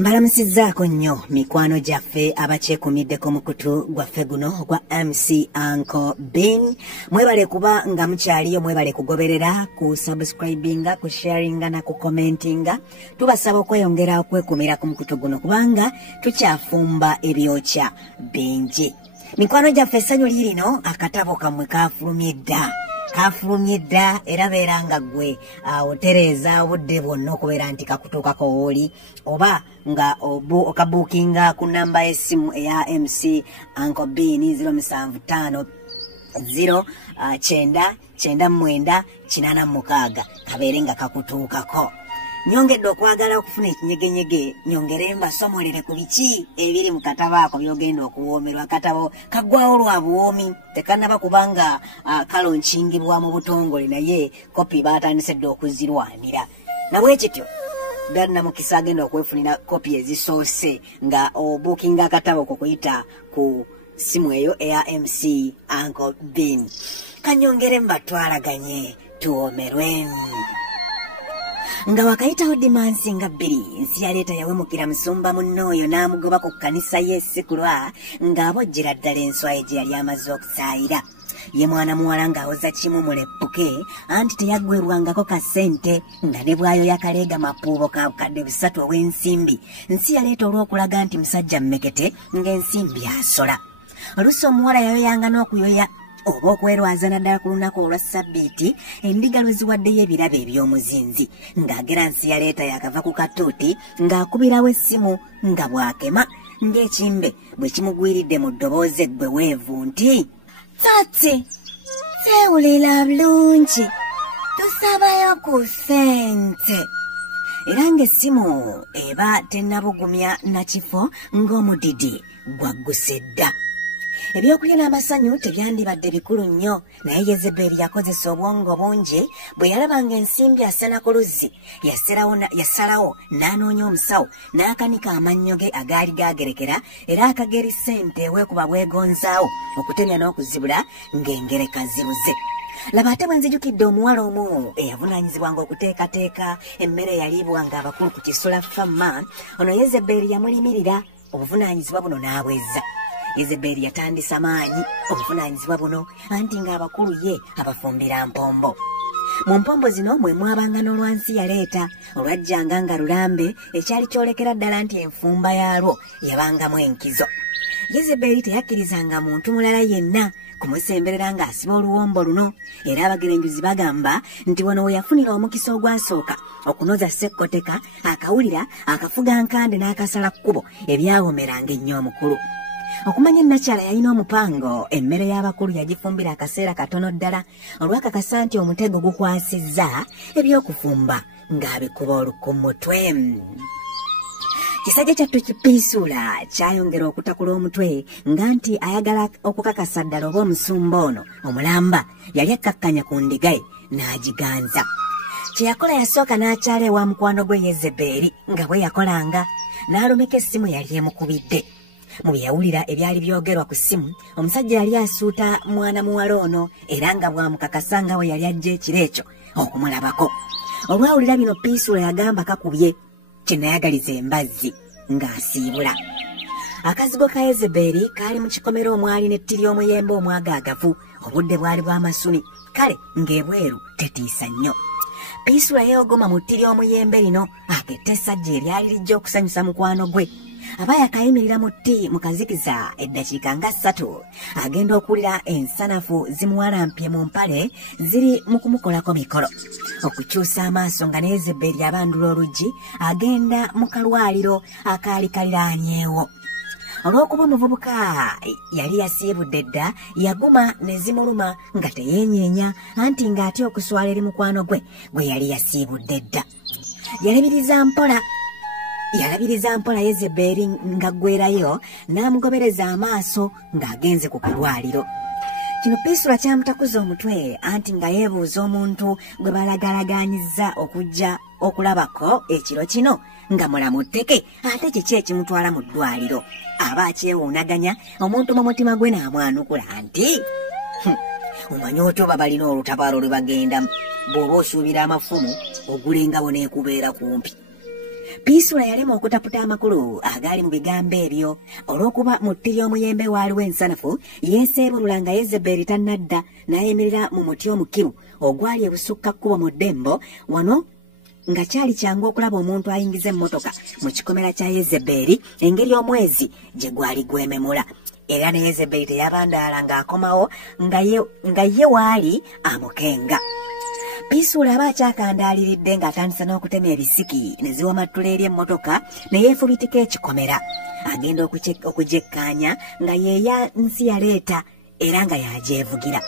Mbalamusizzaako nnyo mikwano gyaffe abakyekumiddeko mu kutu gwaffe guno gwa MC Uncle Ben. Mwebale kuba nga mukyaliyo, mwebale kugoberera, ku subscribinga, ku sharinga na ku commentinga. Tubasaba okweyongera okwekumira ku mukutu guno kubanga tukyafumba ebyokya bingi. Mikwano gyaffe essanyu lirino akatabo kammwe kafulumye dda era beera nga ggwe otereeza obudde bwonna okubeera nti kakutuukako wooli oba nga okabuukinga ku namba y'essimu eya MC Uncle Ben 075 099 kabeere nga kakutuukako. Nyongedde okwagala okufuna ekinyegenyege, nyongere mbasomolere ku biki ebiri mu katabo ako byogenda okuwoomerwa. Akatabo kaggwawo lwa buwoomi, tekannaba kubanga kalonkingibwa mu butongole, naye kopi baatandise dde okuzirwanira. Nabwe kityo ddanna mukisa agenda okwefunira kopi ezisoose nga obuukinga akatabo ko kuyita ku simu eyo eya MC Uncle Ben. Kanyongere mbatwalaganye tuwoomerwe. Nga wakayitawo dimansi nga 2 nsi yaleeta yawemukira musumba munnooyo n'amugoba ku kkanisa y'Essikulwa ng'abojjera ddala enswaye gye yali amaze okusaayira. Ye mwana muwala ng'awoza kimu muleppuke anti teyaggwerwangako ka ssente nga ne bwayo yakaleega mapuubo ka bukadde 3 ow'ensimbi. Nsi yaleeta olw'okulaga nti musajja mmekete ng'ensimbi asola. Oluusi omuwala yayoyanga n'okuyoya oba okwerwaza naddala ku lunaku olwa Ssabbiiti endiga lwe ziwaddeyo ebirabo eby'omuzinzi ng'agera nsi yaleeta yakava ku katuuti ng'akubirawo essimu nga bw'akema ng'ekimbe bwe kimugwiridde mu ddoboozi eggwe weevu nti "Tsatsi, seewulira bulungi, tusabayo ku ssente." Era ng'essimu eba tennabugumya na kifo ng'omudidi gwagguse dda. Ebyokulya n'amasanyu tebyandibadde bikulu nnyo, naye Yezeberi yakozesa obwongo bungi bwe yalabanga ensimbi asena ku luzzi. Yasalawo n'anoonya omusawo n'akanika amannyo ge agaali gaagerekera era akageri ssente weekuba bwegonzaawo okutemya n'okuzibula ng'engereka zibuze. Laba ate bwe nzijukidde omuwala omu eyavunaanyizibwanga okuteekateeka emmere eyaliibwanga abakulu ku Kisula Famma, ono Yezeberi yamulimirira obuvunaanyizibwa buno n'abwezza. Yezeberi yatandisa maanyi obuvunaanyizibwa buno anti ng'abakulu ye abafumbira mpombo. Mu mpombo zino mwe mwabanga n'olwansi yaleeta olwajjanga nga lulambe ekyali kyolekera ddala nti enfumba yaalwo yabangamu enkizo. Yezeberi teyakkirizanga muntu mulala yenna kumusemberera ng'asiba oluwombo luno, era abagerenjuzi bagamba nti wano we yafunira omukisa ogwasooka okunoza ssekkoteka, akawulira, akafuga nkande n'akasala kkubo ebyawomeranga ennyo omukulu. Okumanya ennakyala yalina omupango, emmere y'abakulu yagifumbira akaseera katono ddala olwakakasa nti omutego gukwasizza eby'okufumba ng'abikuba oluku mu mutwe. Kisajja kyattu Kipiisuula kyayongera okutakula omutwe nga nti ayagala okukakasa ddala oba omusumba ono omulamba yali akkakkanya ku ndiga ye n'agiganza. Kye yakola yasooka n'akyala ewa mukwano gwe Yezeberi nga bwe yakolanga n'alumika essimu yali emukubidde. Mu bye yawulira ebyali byogerwa ku ssimu, omusajja yali asuuta mwana muwala ono era nga bw'amukakasa nga we yali ajja ekiro ekyo okumulabako. Olwawulira bino Piisuula yagamba kakubye kyenayagaliza embazzi ng'asiibula. Akazigo ka Yezeberi kaali mu kikomero omwali netti ly'omuyembe omwagaagavu. Obudde bwali bw'amasuni, kale ng'ebweru tetiisa nnyo. Piisuula yeegoma mu tti ly'omuyembe lino aketta essajja eryali lijja okusanyusa mukwano gwe. Aba yakayimirira mu tti mu kazikiza eddakiika nga 3 agenda okuwulira ensanafu zimuwalampye mu mpale ziri mu kumukolako mikolo. Okukyusa amaaso nga ne Yezeberi abandula oluggi agenda mu kalwaliro akaali kaliraanyeewo. Olw'okuba omuvubuka yali yasiibudde dda, yaguma ne zimuluma nga teyeenyeenya anti ng'atya okuswala eri mukwano gwe gwe yali yasiibudde dda. Yalabiriza mpola Yezeberi nga ggwerayo n'amugobereza amaaso ng'agenze ku kalwaliro. Kino Piisuula kyamutakuza omutwe anti nga yeebuuza omuntu gwe balagalaganyizza okujja okulabako ekiro kino nga mulamu tteke ate kiki ekimutwala mu ddwaliro. Aba akyewuunaganya omuntu mu mutima gwe n'amwanukula nti omanyi otuba balina olutabaalo lwe bagendamu, bw'oba osuubira amafumu ogulengabo n'ekubeera kumpi. Piisula yalema okutaputa amakulu agaali mu bigambo ebyo olw'okuba mu tti ly'omuyembe waaliwo ensanafu yeeseebulula nga Yezeberi tannadda n'ayemerera mu muti omukiru ogwali ebusukka kkubo mu ddembo wano nga kyali kyangu okulaba omuntu ayingiza emmotoka mu kikomera kya Yezeberi engeri omwezi gye gwali gwememula. Era ne Yezeberi teyabandaala ng'akomawo nga ye waali amukenga. Piisula aba akyakandaaliridde ng'atandisa n'okutema ebisiki ne ziwomattula eri emmotoka ne yeefubitika ekikomera agenda okujekkaanya nga yeeya nsi yaleeta era nga yagyevugira.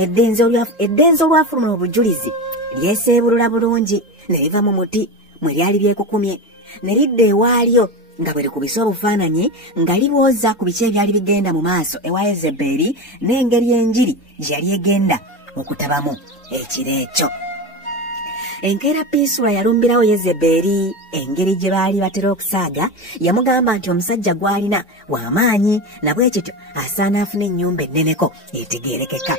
Eddenzi olwafuluma obujulizi lyeseebulula bulungi ne liva mu muti mwe lyali lyekukumye ne lidda ewaalyo nga bwe likubisa obufaananyi nga libwoza ku biki ebyali bigenda mu maaso ewa Yezeberi n'engeri enjiri gye yali egenda okutabamu ekiro ekyo. Enkeera Piisula yalumbirawo Yezeberi engeri gye baali batera okusaaga, yamugamba nti omusajja gw'alina w'amaanyi nabwe kityo asaana afune ennyumba enneneko etegeerekeka.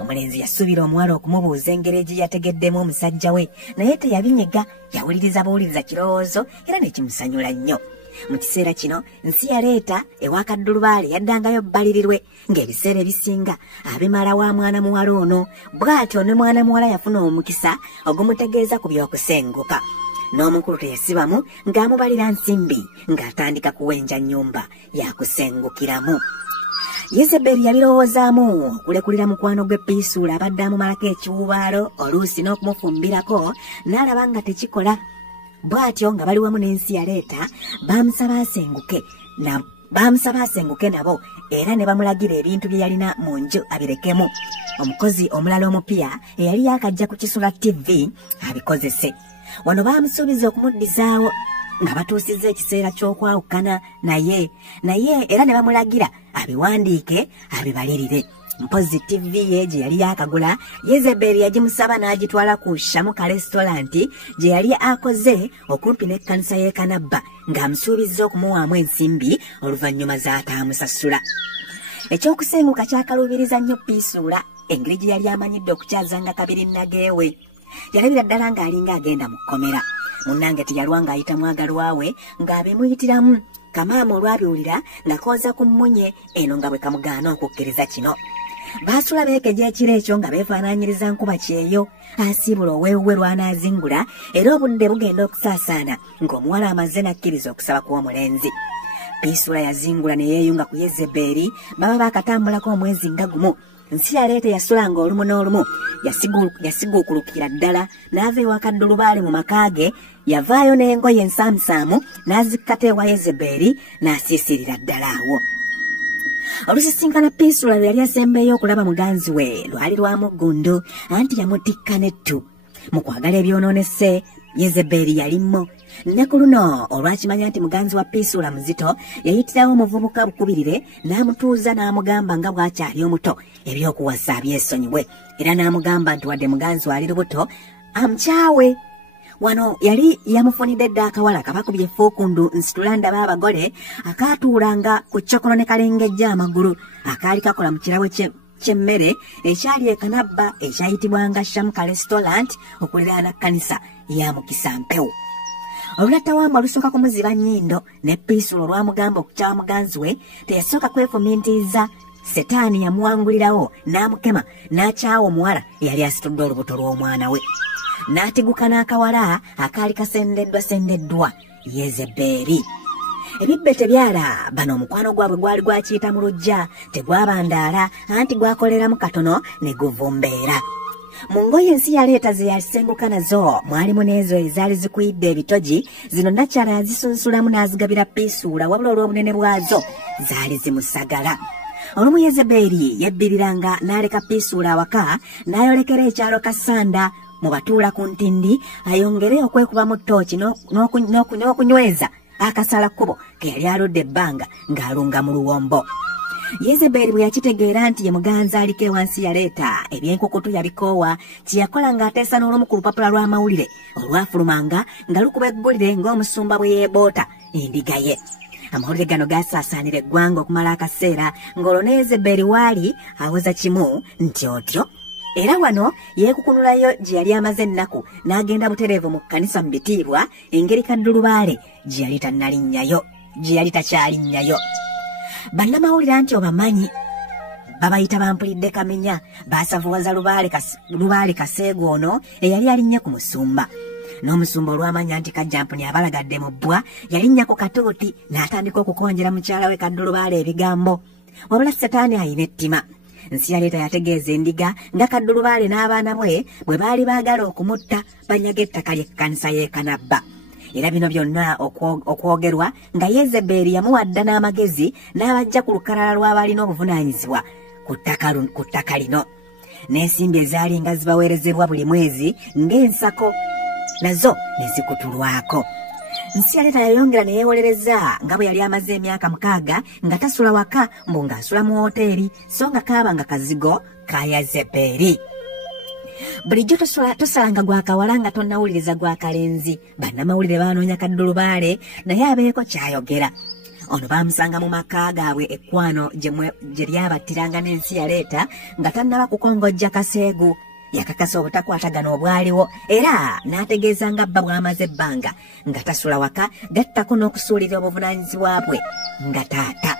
Omulenzi yasubira omuwala okumubuuza engeri gye yategeddemu omusajja we naye teyabinyega, yawuliriza buwuliriza kirowoozo era ne kimusanyula nnyo. Mu kiseera kino nsi yaleeta ewa kaddulubaale yaddangayo bbalirirwe ng'ebiseera ebisinga abimala wa mwana muwala ono, bw'atyo ne mwana muwala yafuna omukisa ogumutegeeza ku by'okusenguka. N'omukulu teyasibamu ng'amubalira nsimbi ng'atandika kuwenja nnyumba yakusengukiramu. Yezeberi yabirowoozaamu okulekulira mukwano gwe Piisula abadde amumalako ekiwubaalo oluusi n'okumufumbirako n'alaba nga tekikola. Bw'atyo nga bali wamu n'ensi yaleeta baamusaba asenguke nabo era ne bamulagira ebintu bye yalina mu nju abirekemu. Omukozi omulala omupya eyali yakajja ku Kisula TV abikozese. Wano baamusuubiza okumuddizaawo nga batuusizza ekiseera ky'okwawukana naye era ne bamulagira abiwandiike abibalirire. Mpozi TV ye gye yali yakagula Yezeberi yagimusaba n'agitwala ku Shamuka Restaurant gye yali akoze okumpi n'ekkanisa y'e Kanabba ng'amusuubizza okumuwaamu ensimbi oluvannyuma z'ataamusasula. Ekyokusenguka kyakalubiriza nnyo Piisula engeri gye yali amanyidde okukyazanga kabiri nageewe. Yalabira ddala ng'alinga agenda mu kkomera. Munnange teyalwa ng'ayita mwagalwa we ng'abimuyitiramu. Kamaama olwabiwulira nga kooza ku mmunye eno nga bwe kamugaana okukkiriza kino. Baasula beekejja ekiro ekyo nga beefaanaanyiriza nkuba kyeyo asiibula oweewuwe lw'anaazingula era obudde bugenda okusaasaana ng'omuwala amaze n'akkiriza okusaba kw'omulenzi. Piisula yazingula ne yeeyunga ku Yezeberi baba baakatambulako omwezi nga gumu. Nsi yaleeta yasulanga olumu n'olumu yasiguukulukira ddala n'ava ewa kaddulubaale mu maka ge, yavaayo n'engoye ensaamusaamu n'azikkata ewa Yezeberi n'asiisirira ddala awo. Olusisinkana Piisula lwe yali asembeeyo okulaba muganzi we lwali lwa muggundu anti yamutikka nettu. Mu kwagala ebyonoonese Yezeberi yalimmo. Ne ku luno olwakimanya nti muganzi wa Piisula muzito yayitirawo omuvubuka bukubirire n'amutuuza n'amugamba nga bw'akyali omuto ebyokuwasa byesonyiwe era n'amugamba nti wadde muganzi wali lubuto amukyawe. Wano yali yamufunidde dda akawala kabakubye effuukundu nsitula ndaba abagole akaatuulanga ku ccokolo ne kalengejja amagulu akaali kakola mu kirawe ky'emmere ekyali e Kanabba ekyayitibwanga Shamuka Restaurant okuliraana kkanisa ya Mukisa Mpewo. Olulattawamba olusooka kumuziba nnyindo ne Piisula olwamugamba okukyawa muganzi we teyasooka kwefumintiiza. Setaani yamuwangulirawo n'amukema n'akyawa omuwala eyali asitudde olubuto lw'omwana we. N'atiguka n'akawala akaali kasendeddwa Yezeberi. Ebibbe tebyala bano omukwano gwabwe gwali gwakiyita mu luggya tegwabandaala anti gwakoleramu katono ne guvumbeera. Mu ngoye ensi yaleeta ze yasenguka nazo mwalimu n'ezo ezaali zikuyidde ebitogi zino nakyala yazisunsulamu n'azigabira Piisula wabula olw'obunene bwazo zaali zimusagala. Olumu Yezeberi yebbiriranga n'aleka Piisula awaka n'ayolekera ekyalo Kasanda mu batuula ku ntindi ayongere okwekuba mu ttooki n'okunyweza akasala kkubo ke yali aludde ebbanga ng'alunga mu luwombo. Yezeberi bwe yakitegeera nti ye muganzi aliko ewansi yaleeta ebyenkukutu yabikoowa kyeyakola ng'ateesa n'olumu ku lupapula lw'amawulire olwafulumanga nga lukuba eggulire ng'omusumba bwe yeeboota endiga ye. Amawulire gano gaasaasaanira eggwanga okumala akaseera ng'olwo ne Yezeberi waali awoza kimu nti otyo era wano yeekukunulayo gye yali amaze ennaku n'agenda butereevu mu kkanisa mu bitiibwa engeri kaddulubaale gye yali tannalinnyayo gye yali takyalinnyayo. Bannamawulire anti obamanyi babayita bampulidde kamenya baasavuwaza lubaale kaseego ono eyali alinnye ku musumba. N'omusumba olwamanya nti Kajjampuni abalagadde mu bbwa yalinnya ku katuuti n'atandika okukonjera mukyala we Kaddulubaale ebigambo. Wabula Setaani ayina ettima. Nsiyaleeta yategeeza endiga nga Kaddulubaale n'abaana bwe baali baagala okumutta banyaga ettaka ly'ekkanisa y'e Kanabba. Era bino byonna okwogerwa nga Yezeberi yamuwadda n'amagezi n'abajja ku lukalala lw'abalina obuvunaanyizibwa ku ttaka lino. N'ensimbi ezaali nga zibaweerezebwa buli mwezi ng'ensako nazo ne zikutulwako. Nsiyaleeta yayongera ne yeewolereza nga bwe yali amaze emyaka 6 nga tasula waka mbu ng'asula mu woteeri so nga kaaba nga kazigo ka Yezeberi. Bulijjo tosalanga gwa kawala nga tonnawuliriza gwa kalenzi. Bannamawulire baanoonya Kaddulubaale naye abeeko kyayogera. Ono baamusanga mu maka gaabwe ekkwano gye lyabattiranga n'Ensiyaleeta nga tannaba kukongojja kaseegu. Yakakasa obutakwatagana obwaliwo era n'ategeeza nga bba bw'amaze ebbanga nga tasula waka gattako n'okusuulira obuvunaanyizibwa bwe nga taata.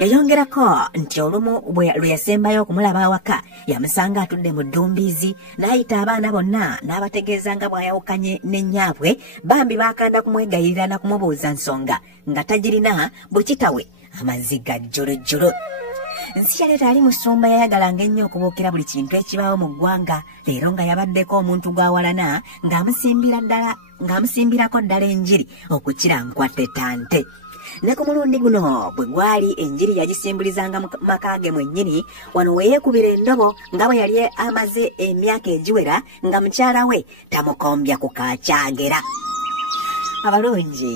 Yayongerako nti olumu lwe yasembayo okumulaba awaka yamusanga atudde mu ddumbiizi n'ayita abaana bonna n'abategeeza nga bw'ayawukanye ne nnyaabwe bambi baakanda kumwegayirira na kumubuuza nsonga nga tagirina bukitawe amazzi ga jjulujjulu. Nsiyaleeta ali musumba yayagalanga ennyo okubuukira buli kintu ekibaawo mu ggwanga. Leero nga yabaddeko omuntu gw'awalana ng'amusimbirako ddala enjiri okukira nkwatte tante. Ne ku mulundi guno bwe gwali enjiri yagisimbulizanga mu maka ge mwennyini wano weyeekubira endobo nga bwe yali amaze emyaka egiwera nga mukyala we tamukombya ku kakyagera. Abalungi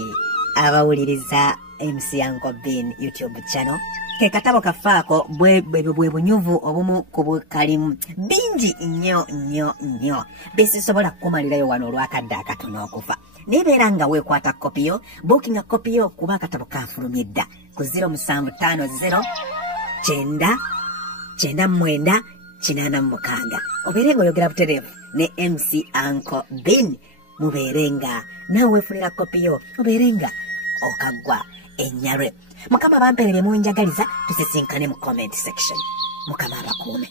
abawuliriza MC Uncle Ben YouTube channel, ke katabo kafaako bwe bunyuvu obumu ku bukalimu bingi nnyo besisobola kumalirayo wano olwakadde akatono okufa. Nebeera nga weekwata kopiyo bookinga kopiyo kuba akatabo kafulumye dda ku 0750 999 86 obeere ng'oyogera butereevu ne MC Uncle Ben. Mubeere nga naawe weefunira kopiyo obeere nga okaggwa ennyalwe. Mukama bamperere munjagaliza tusisinkane mu comment section. Mukama abakuume.